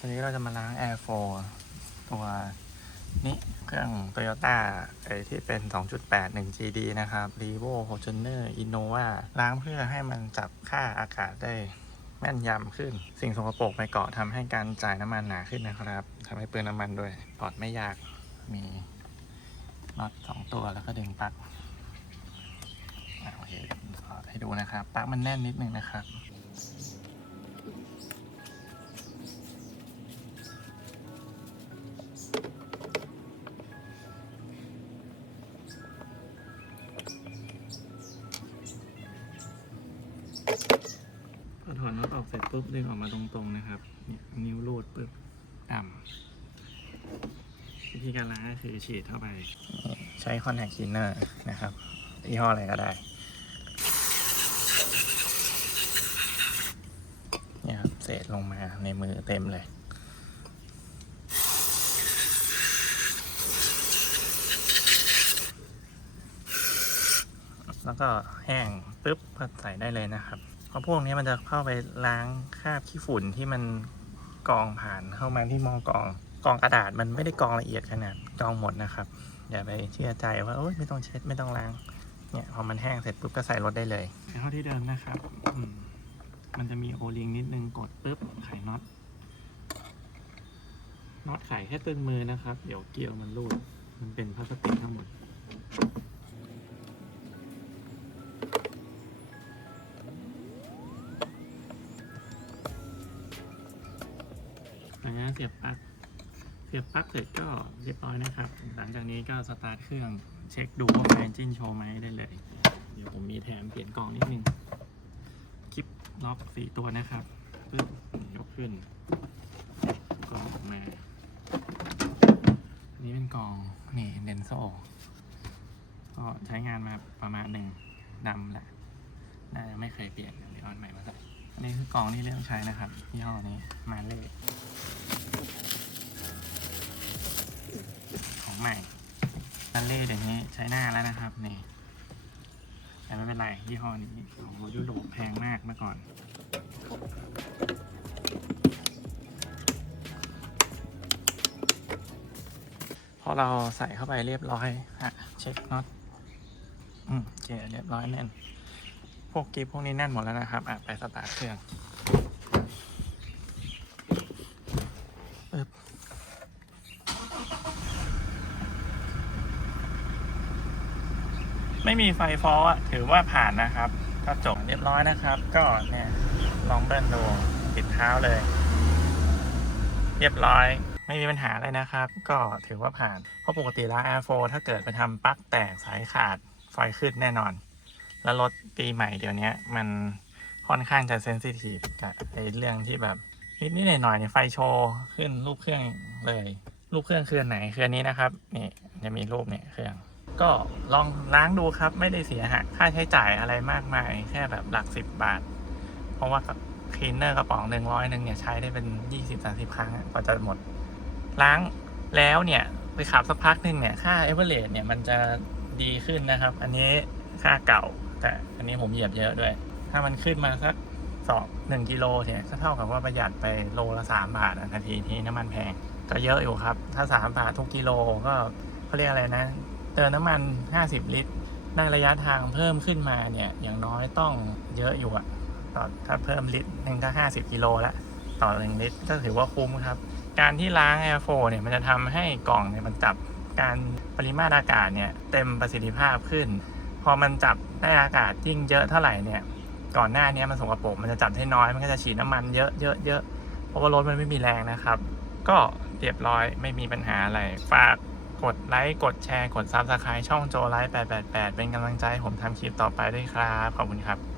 วันนี้เราจะมาล้าง Air 4 ตัวนี้เครื่อง Toyota ไอที่เป็น 2.8 1 GD นะครับ r e v o Fortuner Innova ล้างเพื่อให้มันจับค่าอากาศได้แม่นยำขึ้น สิ่งสกปรกในเกาะทำให้การจ่ายน้ำมันหนาขึ้นนะครับทำให้เปลืองน้ำมันด้วยถอดไม่ยากมีน็อตสองตัวแล้วก็ดึงปลั๊กอะโอเคถอให้ดูนะครับปลั๊กมันแน่นนิดนึงนะครับ พอถอนน็อตออกเสร็จปุ๊บดึงออกมาตรงๆนะครับ นิ้วรูดปุ๊บต่ำวิธีการล้างก็คือฉีดเข้าไป ใช้คอนแทคคลีนเนอร์นะครับยี่ห้ออะไรก็ได้เนี่ยครับเศษลงมาในมือเต็มเลย แล้วก็แห้งปุ๊บก็ใส่ได้เลยนะครับเพราะพวกนี้มันจะเข้าไปล้างคราบขี้ฝุ่นที่มันกองผ่านเข้ามาที่มอกองกองกระดาษมันไม่ได้กองละเอียดขนาดกองหมดนะครับอย่าไปเชื่อใจว่าโอ๊ยไม่ต้องเช็ดไม่ต้องล้างเนี่ยพอมันแห้งเสร็จปุ๊บก็ใส่รถได้เลยเข้าที่เดิมนะครับมมันจะมีโอลิงนิดนึงกดปุ๊บไขน็อตน็อตไขแค่ตึงมือนะครับ เดี๋ยวเกลียวมันรูดมันเป็นพลาสติกทั้งหมด สียบปลั๊กเสียบปลั๊กเสร็จก็เรียบร้อยนะครับ หลังจากนี้ก็สตาร์ทเครื่องเช็คดูว่าไฟนจิ้นโชว์ไหมได้เลย เดี๋ยวผมมีแถมเปลี่ยนกล่องนิดนึงคลิปล็อกสี่ตัวนะครับปึ๊บยกขึ้นกล่องออกมาอันนี้เป็นกล่องนี่เดนโซก็ใช้งานมาประมาณหนึ่งดำแหละน่าจะไม่เคยเปลี่ยนเดี๋ยวเอาอันใหม่มาใส่อันนี้คือกล่องที่เริ่มใช้นะครับยี่ห้อนี้มาเล่ ใหม่มาเล่เดี๋ยวนี้ใช้หน้าแล้วนะครับนี่แต่ไม่เป็นไรยี่ห้อนี้ของยุโรปแพงมากเมื่อก่อน พอเราใส่เข้าไปเรียบร้อยฮะเช็คน็อตอืมเคเรียบร้อยแน่น พวกกิฟพวกนี้แน่นหมดแล้วนะครับอะไปสตาร์ทเครื่อง ไม่มีไฟฟ้อะถือว่าผ่านนะครับก็จบเรียบร้อยนะครับ ก็เนี่ยลองเบิ้ลดูปิดเท้าเลย เรียบร้อยไม่มีปัญหาอะไรนะครับ ก็ถือว่าผ่าน เพราะปกติแล้ว Air 4ถ้าเกิดไปทำปลั๊กแตกสายขาดไฟขึ้นแน่นอน แล้วรถปีใหม่เดี๋ยวนี้มันค่อนข้างจะเซนซิทีฟกับไอ้เรื่องที่แบบนิดนิดหน่อยหน่อยๆเนี่ยไฟโชว์ขึ้นรูปเครื่องเลย รูปเครื่องคืออันไหนคืออันนี้นะครับนี่จะมีรูปเนี่ยเครื่อง ก็ลองล้างดูครับ ไม่ได้เสียหายค่าใช้จ่ายอะไรมากมาย แค่แบบหลักสิบบาท เพราะว่าคลีนเนอร์กระป๋องหนึ่งร้อยหนึ่งเนี่ยใช้ได้เป็นยี่สิบสาสิบครั้งกว่าจะหมด ล้างแล้วเนี่ยไปขับสักพักหนึ่งเนี่ยค่าเอเวอเรสเนี่ยมันจะดีขึ้นนะครับ อันนี้ค่าเก่า แต่อันนี้ผมเหยียบเยอะด้วย ถ้ามันขึ้นมาสักสองหนึ่งกิโลเนี่ยก็เท่ากับว่าประหยัดไปโลละสามบาทนาทีนี้น้ำมันแพงก็เยอะอยู่ครับ ถ้าสามบาททุกกิโลก็เขาเรียกอะไรนะ เติมน้ำมันห้าสิบลิตร ได้ระยะทางเพิ่มขึ้นมาเนี่ยอย่างน้อยต้องเยอะอยู่อะต่อถ้าเพิ่มลิตรหนึ่งก็ห้าสิบกิโลละต่อหนึ่งลิตร ก็ถือว่าคุ้มครับ การที่ล้าง Air 4เนี่ยมันจะทำให้กล่องเนี่ยมันจับการปริมาตรอากาศเนี่ยเต็มประสิทธิภาพขึ้น พอมันจับได้อากาศยิ่งเยอะเท่าไหร่เนี่ยก่อนหน้านี้มันสกปรกมันจะจับให้น้อยมันก็จะฉีดน้ำมันเยอะเยอะเยอะเพราะว่ารถมันไม่มีแรงนะครับ ก็เรียบร้อยไม่มีปัญหาอะไรฝาก กดไลค์ กดแชร์ กดซับสไครต์ช่องโจไลฟ์888 เป็นกำลังใจผมทำคลิปต่อไปด้วยครับ ขอบคุณครับ